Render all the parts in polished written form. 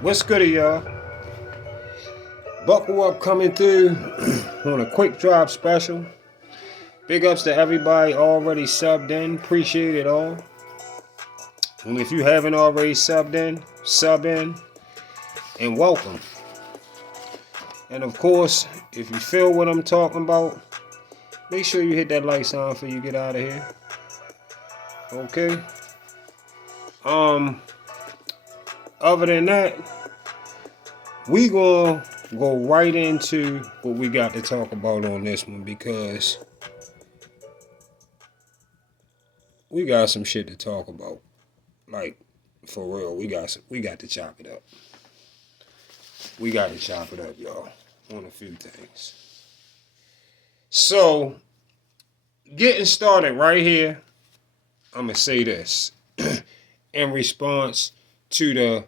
What's good, y'all? Buckle up coming through on a quick drop special. Big ups to everybody already subbed in. Appreciate it all. And if you haven't already subbed in, sub in and welcome. And of course, if you feel what I'm talking about, make sure you hit that like sign before you get out of here. Okay? Other than that, we gonna go right into what we got to talk about on this one because we got some shit to talk about. Like, for real, we got to chop it up. We got to chop it up, y'all, on a few things. So, getting started right here, I'm gonna say this in response to that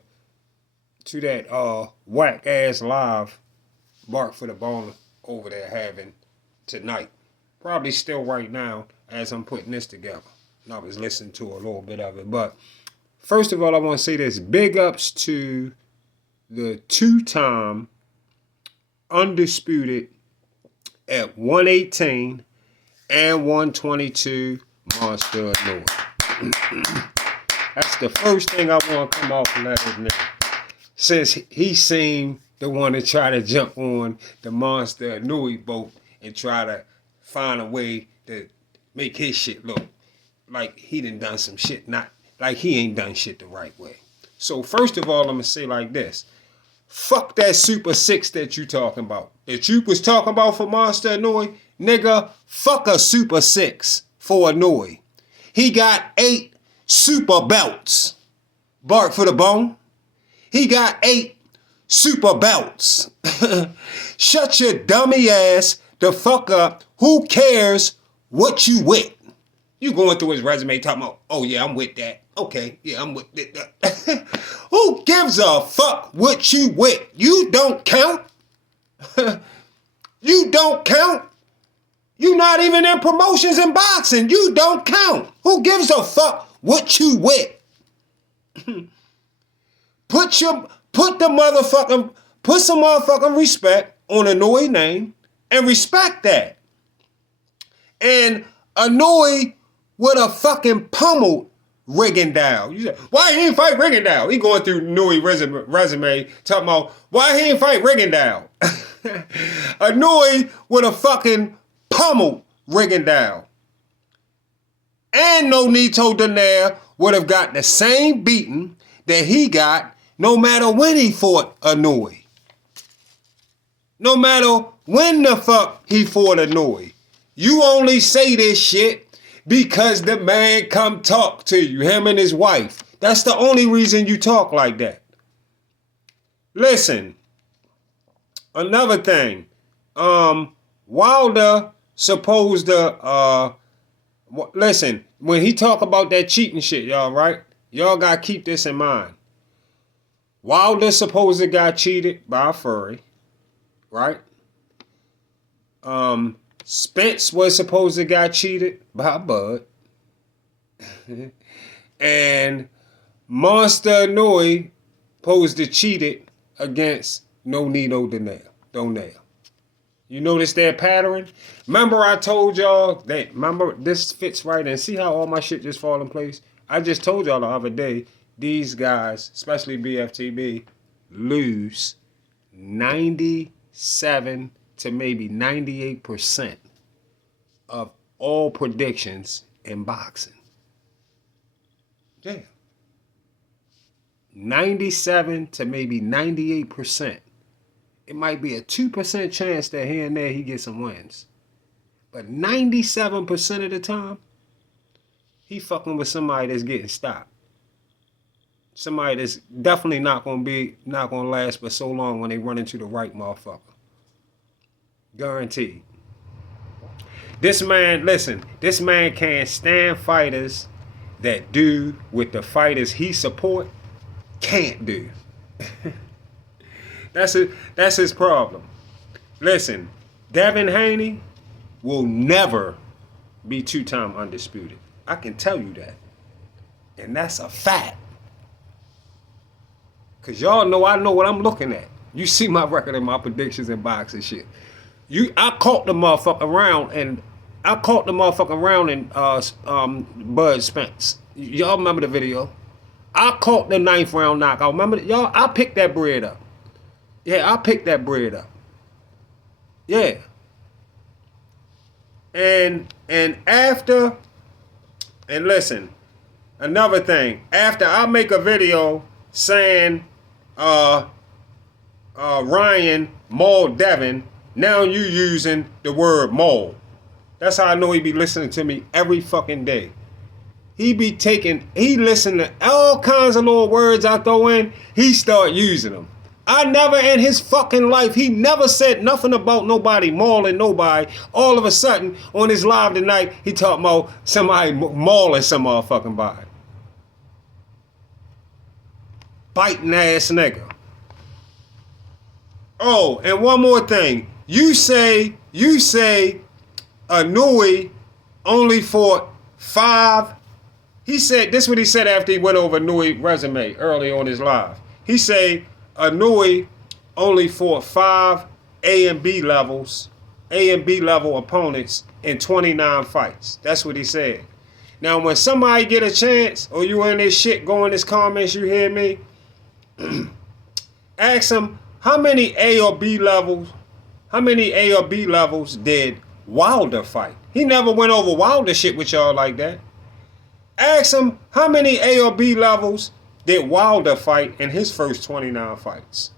whack ass live Bark for the Bone over there having tonight. Probably still right now as I'm putting this together. And I was listening to a little bit of it. But first of all, I want to say this. Big ups to the two-time undisputed at 118 and 122 Monster North. That's the first thing I want to come off and let him know. Since he seemed the one to try to jump on the Monster Nui boat and try to find a way to make his shit look like he done some shit, not like he ain't done shit the right way. So first of all, I'm gonna say like this. Fuck that Super 6 that you talking about. That you was talking about for Monster Nui, nigga, fuck a Super 6 for Nui. He got 8 super belts. Bark for the Bone. He got 8 super belts. Shut your dummy ass the fuck up. Who cares what you with? You going through his resume talking about, oh yeah, I'm with that. Okay, yeah, I'm with that. Who gives a fuck what you with? You don't count. You don't count. You not even in promotions and boxing. You don't count. Who gives a fuck what you with? Put some motherfucking respect on Anoy name and respect that. And Anoy would have fucking pummeled Rigondeaux. You said, why he ain't fight Rigondeaux? He going through Anoy resume talking about why he ain't fight Rigondeaux. Anoy would have fucking pummeled Rigondeaux. And Nonito Donaire would have got the same beating that he got no matter when he fought Anoy. No matter when the fuck he fought Anoy. You only say this shit because the man come talk to you, him and his wife. That's the only reason you talk like that. Listen, another thing. Wilder supposed to, listen, when he talk about that cheating shit, y'all, right? Y'all gotta keep this in mind. Wilder supposed to got cheated by a furry, right? Spence was supposed to got cheated by Bud. And Monster Nui supposed to cheated against Nonito Donaire. You notice that pattern? Remember I told y'all that, remember this fits right in. See how all my shit just fall in place? I just told y'all the other day, these guys, especially BFTB, lose 97 to maybe 98% of all predictions in boxing. Yeah. 97 to maybe 98%. It might be a 2% chance that here and there he gets some wins. But 97% of the time, he fucking with somebody that's getting stopped. Somebody that's definitely not gonna last but so long when they run into the right motherfucker. Guaranteed. This man can't stand fighters that do what the fighters he support can't do. That's his problem. Listen, Devin Haney will never be two-time undisputed. I can tell you that. And that's a fact. Cause y'all know I know what I'm looking at. You see my record and my predictions and boxing shit. I caught the motherfucker around in Bud Spence. Y'all remember the video? I caught the 9th round knockout. Remember y'all? I picked that bread up. Yeah, I picked that bread up. Yeah. And after, and listen, another thing. After I make a video saying Ryan mauled Devin, now you using the word maul. That's how I know he be listening to me every fucking day. He listen to all kinds of little words I throw in, he start using them. I never in his fucking life, he never said nothing about nobody mauling nobody. All of a sudden, on his live tonight, he talking about somebody mauling some motherfucking body. Biting ass nigga. Oh, and one more thing. You say Nui only fought 5. He said, this is what he said after he went over Nui resume early on his live. He said Nui only fought 5 A and B level opponents in 29 fights. That's what he said. Now, when somebody get a chance, or you in this shit going this comments, you hear me? Ask him, how many A or B levels did Wilder fight? He never went over Wilder shit with y'all like that. Ask him, how many A or B levels did Wilder fight in his first 29 fights?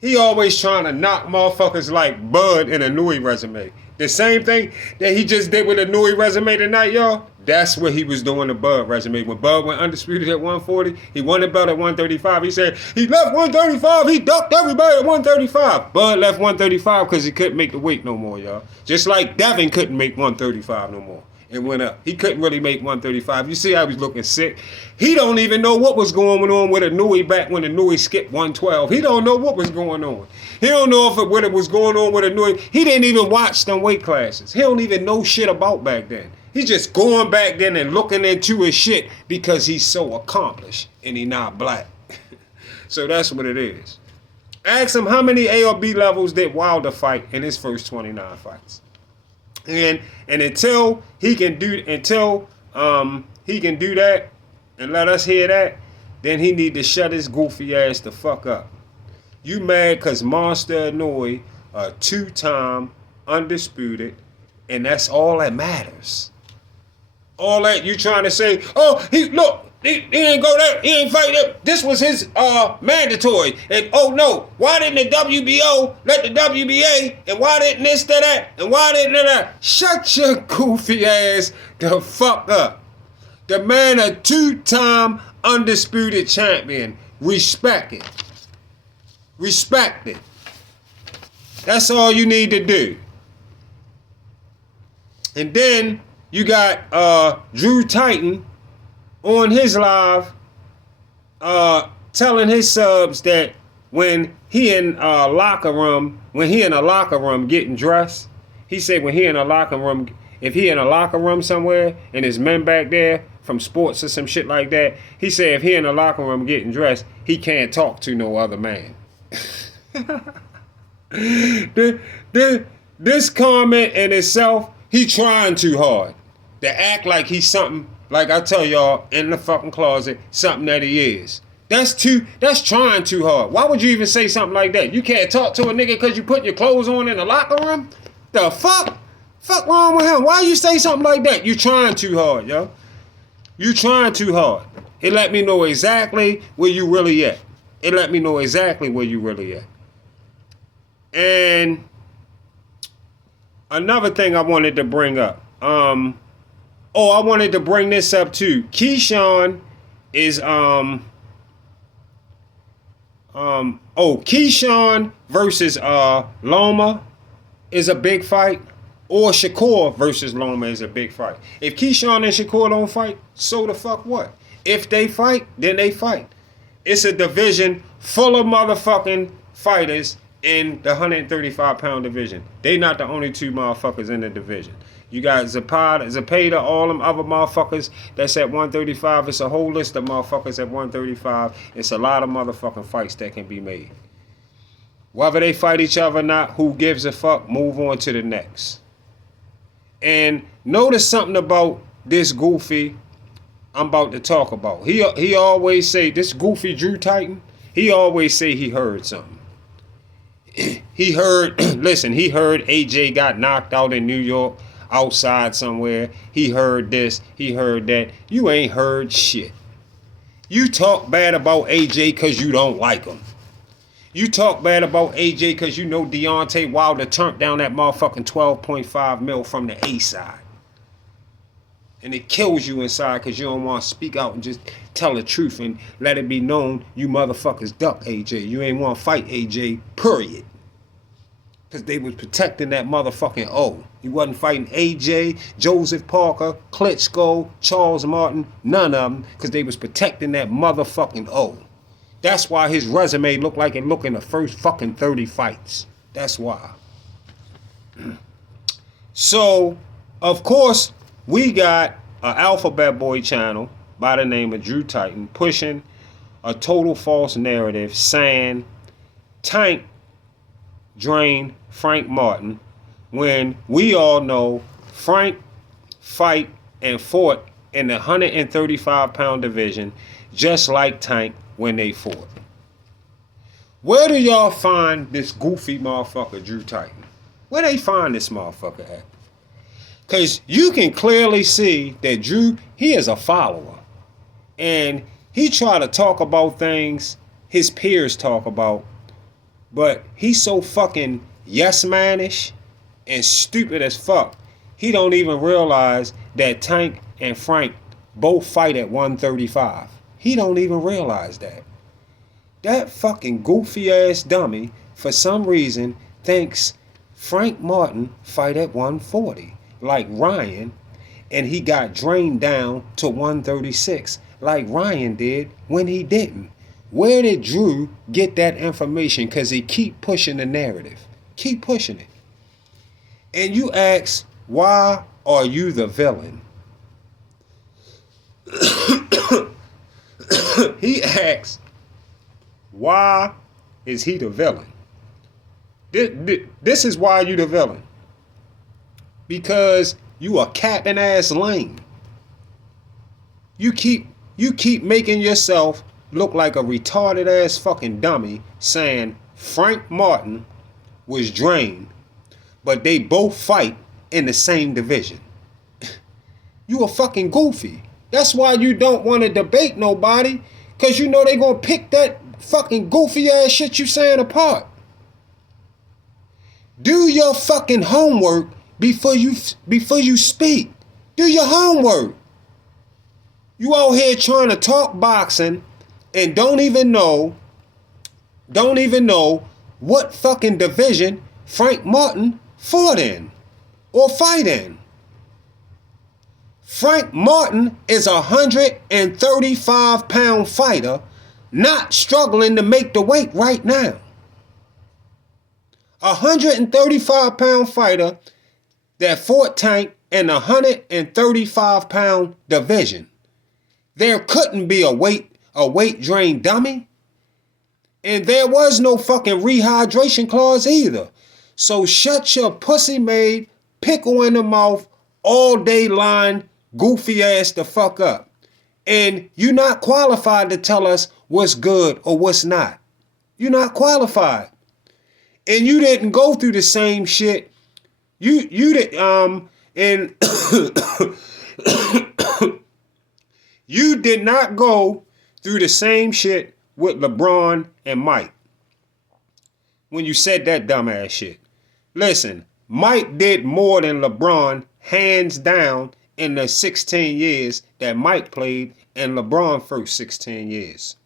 He always trying to knock motherfuckers like Bud in a Nui resume. The same thing that he just did with a Nui resume tonight, y'all. That's what he was doing the Bud resume. When Bud went undisputed at 140, he won the belt at 135. He said he left 135. He ducked everybody at 135. Bud left 135 because he couldn't make the weight no more, y'all. Just like Devin couldn't make 135 no more. And went up. He couldn't really make 135. You see how he was looking sick? He don't even know what was going on with a Nui back when the Nui skipped 112. He don't know what was going on. He don't know what it was going on with a Nui. He didn't even watch them weight classes. He don't even know shit about back then. He's just going back then and looking into his shit because he's so accomplished and he not black. So that's what it is. Ask him how many A or B levels did Wilder fight in his first 29 fights. And until he can do that and let us hear that, then he need to shut his goofy ass the fuck up. You mad cause Monster Inoue a 2-time undisputed, and that's all that matters. All that you trying to say, oh, he ain't go there, he ain't fight there. This was his mandatory. And oh no, why didn't the WBO let the WBA, and why didn't this, that, and why didn't that? Shut your goofy ass the fuck up. The man a 2-time undisputed champion. Respect it. Respect it. That's all you need to do. And then you got Drew Titan on his live telling his subs that when he in a locker room getting dressed, he said when he in a locker room, if he in a locker room somewhere and there's men back there from sports or some shit like that, he said if he in a locker room getting dressed, he can't talk to no other man. This comment in itself, he trying too hard to act like he's something, like I tell y'all, in the fucking closet, something that he is. That's trying too hard. Why would you even say something like that? You can't talk to a nigga because you put your clothes on in the locker room? The fuck? Fuck wrong with him? Why you say something like that? You trying too hard, yo. You trying too hard. It let me know exactly where you really at. It let me know exactly where you really at. And another thing I wanted to bring up. I wanted to bring this up too. Keyshawn is Keyshawn versus Loma is a big fight, or Shakur versus Loma is a big fight. If Keyshawn and Shakur don't fight, so the fuck what? If they fight, then they fight. It's a division full of motherfucking fighters in the 135-pound division. They not the only two motherfuckers in the division. You got Zapata, all them other motherfuckers that's at 135. It's a whole list of motherfuckers at 135. It's a lot of motherfucking fights that can be made. Whether they fight each other or not, who gives a fuck? Move on to the next. And notice something about this goofy I'm about to talk about. He always say, this goofy Drew Titan, he always say he heard something. He heard, listen, he heard AJ got knocked out in New York outside somewhere. He heard this, he heard that. You ain't heard shit. You talk bad about AJ because you don't like him. You talk bad about AJ because you know Deontay Wilder turned down that motherfucking 12.5 mil from the A side. And it kills you inside because you don't want to speak out and just tell the truth and let it be known you motherfuckers duck AJ. You ain't want to fight AJ, period. Because they was protecting that motherfucking O. You wasn't fighting AJ, Joseph Parker, Klitschko, Charles Martin, none of them, because they was protecting that motherfucking O. That's why his resume looked like it looked in the first fucking 30 fights. That's why. So, of course, we got an Alphabet Boy channel by the name of Drew Titan pushing a total false narrative saying Tank drained Frank Martin when we all know Frank fight and fought in the 135-pound division just like Tank when they fought. Where do y'all find this goofy motherfucker Drew Titan? Where they find this motherfucker at? Because you can clearly see that Drew, he is a follower. And he try to talk about things his peers talk about. But he's so fucking yes-manish and stupid as fuck. He don't even realize that Tank and Frank both fight at 135. He don't even realize that. That fucking goofy-ass dummy, for some reason, thinks Frank Martin fight at 140. Like Ryan, and he got drained down to 136 like Ryan did when he didn't. Where did Drew get that information? Because he keep pushing the narrative. Keep pushing it. And you ask, why are you the villain? He asks, why is he the villain? This is why you the villain. Because you a capping ass lame. You keep making yourself look like a retarded ass fucking dummy saying Frank Martin was drained, but they both fight in the same division. You a fucking goofy. That's why you don't want to debate nobody, because you know they gonna pick that fucking goofy ass shit you saying apart. Do your fucking homework before you speak. Do your homework. You out here trying to talk boxing and don't even know what fucking division Frank Martin fought in or fight in. Frank Martin is a 135-pound fighter, not struggling to make the weight right now. A 135-pound fighter that fought Tank in a 135-pound division. There couldn't be a weight drain dummy. And there was no fucking rehydration clause either. So shut your pussy made, pickle in the mouth, all day line, goofy ass the fuck up. And you're not qualified to tell us what's good or what's not. You're not qualified. And you didn't go through the same shit. You did and you did not go through the same shit with LeBron and Mike when you said that dumbass shit. Listen, Mike did more than LeBron hands down in the 16 years that Mike played and LeBron first 16 years.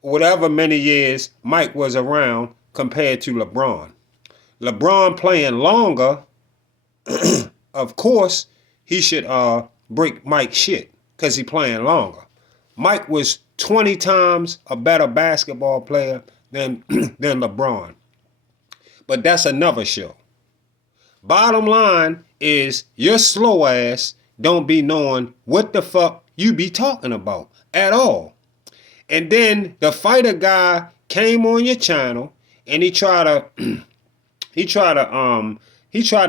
Whatever many years Mike was around compared to LeBron. LeBron playing longer, of course, he should break Mike's shit because he playing longer. Mike was 20 times a better basketball player than LeBron. But that's another show. Bottom line is your slow ass don't be knowing what the fuck you be talking about at all. And then the fighter guy came on your channel and he tried to he tried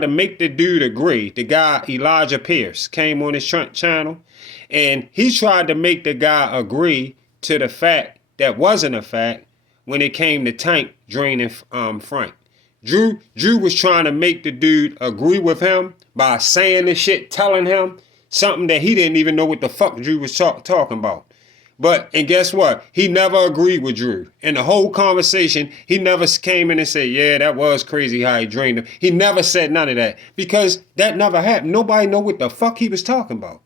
to make the dude agree. The guy Elijah Pierce came on his channel and he tried to make the guy agree to the fact that wasn't a fact when it came to Tank draining Frank. Drew was trying to make the dude agree with him by saying this shit, telling him something that he didn't even know what the fuck Drew was talking about. And guess what? He never agreed with Drew. In the whole conversation, he never came in and said, yeah, that was crazy how he drained him. He never said none of that because that never happened. Nobody know what the fuck he was talking about.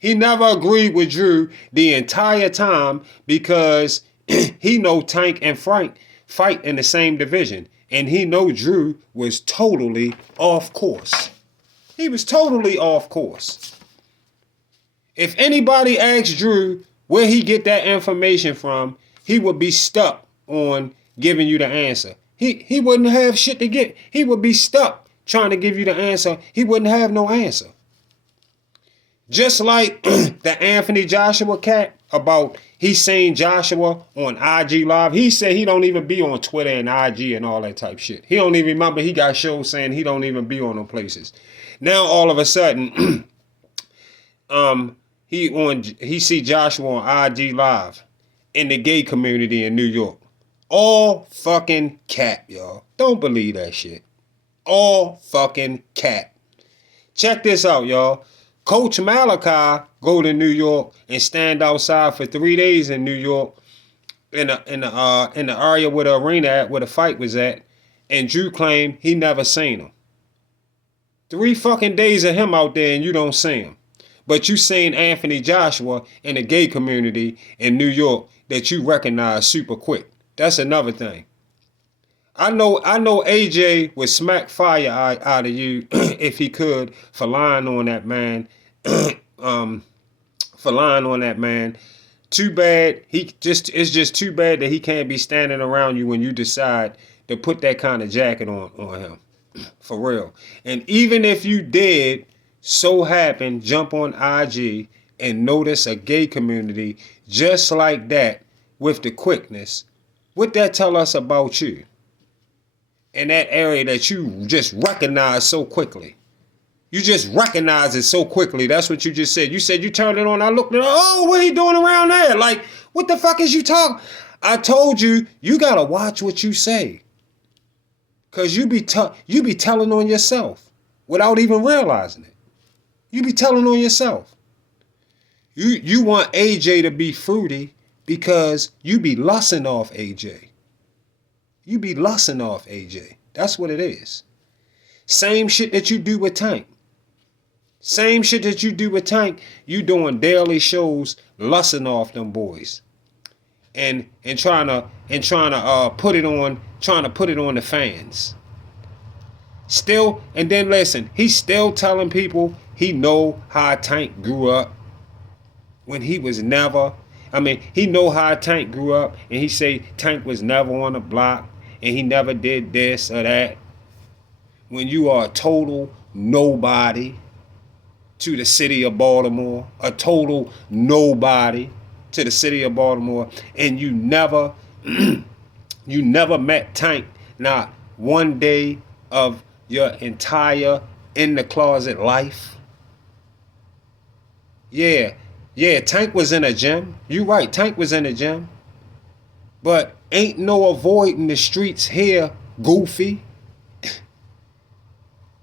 He never agreed with Drew the entire time because he know Tank and Frank fight in the same division. And he know Drew was totally off course. He was totally off course. If anybody asked Drew where he get that information from, he would be stuck on giving you the answer. He wouldn't have shit to get. He would be stuck trying to give you the answer. He wouldn't have no answer. Just like the Anthony Joshua cat about he seen Joshua on IG Live. He said he don't even be on Twitter and IG and all that type shit. He don't even remember he got shows saying he don't even be on no places. Now all of a sudden, he see Joshua on IG Live in the gay community in New York. All fucking cap, y'all. Don't believe that shit. All fucking cap. Check this out, y'all. Coach Malachi go to New York and stand outside for 3 days in New York in the area where the arena at, where the fight was at, and Drew claimed he never seen him. 3 fucking days of him out there and you don't see him. But you seen Anthony Joshua in the gay community in New York that you recognize super quick. That's another thing. I know AJ would smack fire out of you if he could for lying on that man. For lying on that man. Too bad it's just too bad that he can't be standing around you when you decide to put that kind of jacket on him. For real. And even if you did so happen jump on IG and notice a gay community just like that with the quickness, what that tell us about you? In that area that you just recognize so quickly. You just recognize it so quickly. That's what you just said. You said you turned it on. I looked at it. Oh, what he doing around there? Like, what the fuck is you talking? I told you, you got to watch what you say. Because you be telling on yourself without even realizing it. You be telling on yourself. You want AJ to be fruity because you be lusting off AJ. You be lusting off AJ. That's what it is. Same shit that you do with Tank. Same shit that you do with Tank. You doing daily shows lusting off them boys. And trying to put it on the fans. Still, and then listen, he's still telling people he know how Tank grew up when he was never. He know how Tank grew up, and he say Tank was never on the block, and he never did this or that. When you are a total nobody to the city of Baltimore, a total nobody to the city of Baltimore, and you never met Tank, not one day of your entire in the closet life. Yeah, Tank was in a gym. You right, Tank was in a gym. But ain't no avoiding the streets here, goofy.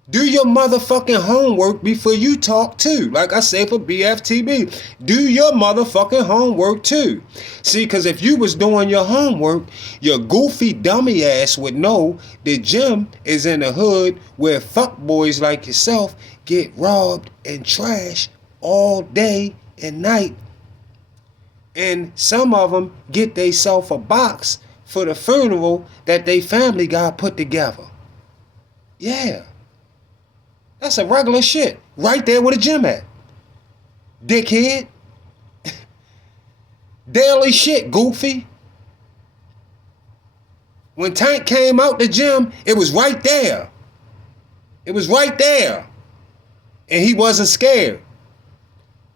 Do your motherfucking homework before you talk too. Like I say for BFTB, do your motherfucking homework too. See, because if you was doing your homework, your goofy dummy ass would know the gym is in the hood where fuckboys like yourself get robbed and trashed all day and night. And some of them get theyself a box for the funeral that they family got put together. Yeah. That's a regular shit. Right there where the gym at. Dickhead. Daily shit, goofy. When Tank came out the gym, it was right there. It was right there. And he wasn't scared.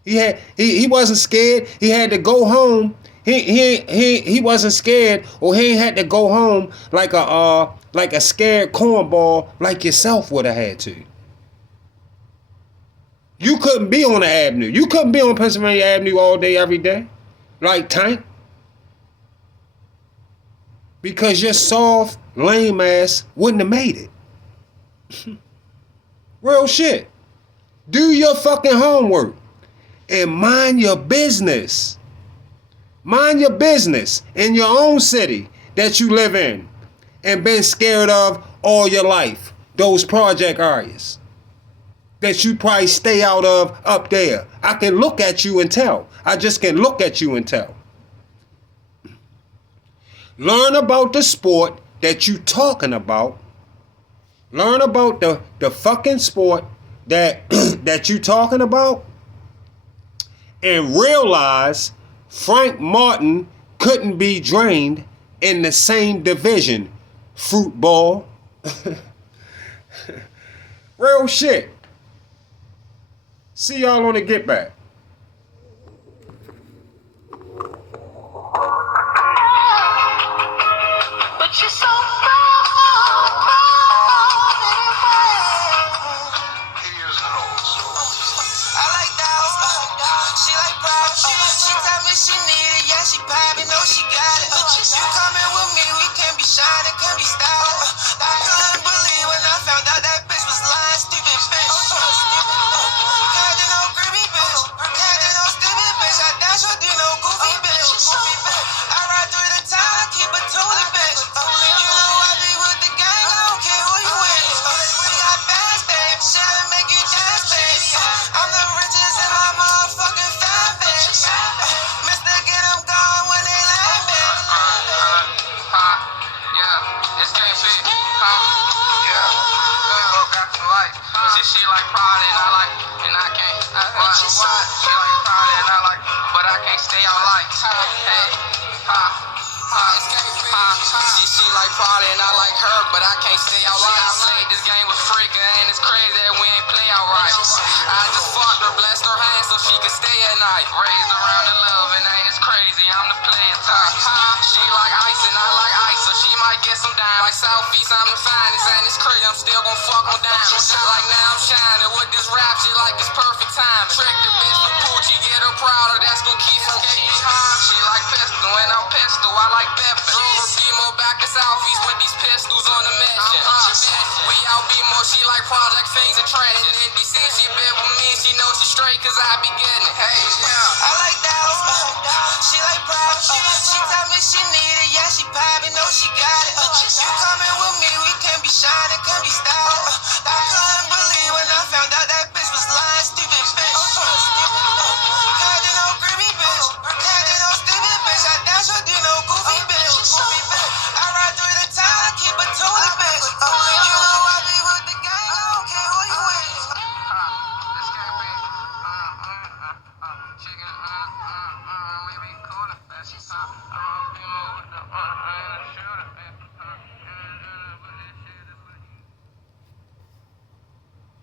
He wasn't scared. He had to go home. He wasn't scared, or he ain't had to go home like a scared cornball like yourself would have had to. You couldn't be on the avenue. You couldn't be on Pennsylvania Avenue all day, every day, like Tank. Because your soft, lame ass wouldn't have made it. Real shit. Do your fucking homework and mind your business. Mind your business in your own city that you live in and been scared of all your life. Those project areas that you probably stay out of up there. I can look at you and tell. I just can look at you and tell. Learn about the sport that you talking about. Learn about the fucking sport that that you talking about, and realize Frank Martin couldn't be drained in the same division. Fruit ball. Real shit. See y'all on the Get Back. But you're so I like that. She like private. She tell me she need it. Yeah, she private. Know she got it. You coming with me? We can be shining, can be styling. I couldn't believe when I found out that bitch was lying, stupid bitch. Captain no creepy bitch. Captain no stupid bitch. I dash with you, no goofy bitch. I ride through the town, I keep a toolie bitch. You know I be with the gang, I don't care who you with. We got bands, babe. Shit'll make you dance, babe. I'm the richest in my motherfucking fan base. Mister, get them gone when they land, babe. Yeah, it's game fit. Yeah, got some light. She like pride and I like, and I can't. Why? She like pride and I like, but I can't stay out lights. Hey, it's game fit. She like pride and I like her, but I can't stay out lights. This game was freaking and it's crazy that we ain't play out right. I just fucked her, blessed her hand so she could stay at night. Raised around the love and ain't it's crazy, I'm the player type. She like ice and I like ice, so she might get some down. Like Southeast, I'm the finest, and it's crazy, I'm still gon' fuck on down. Like now I'm shining with this rap shit like it's perfect time. Trick the bitch from Poochie, get her prouder, that's gon' keep her skating high. She like pistol and I'm pistol, I like Pepper. Drove her BMO back to Southeast with these pistols on the mission. We out BMO, she like Project Things and training. In DC, she been with me, she knows she straight cause I be getting it. Hey, yeah. I like that. She like private. She tell me she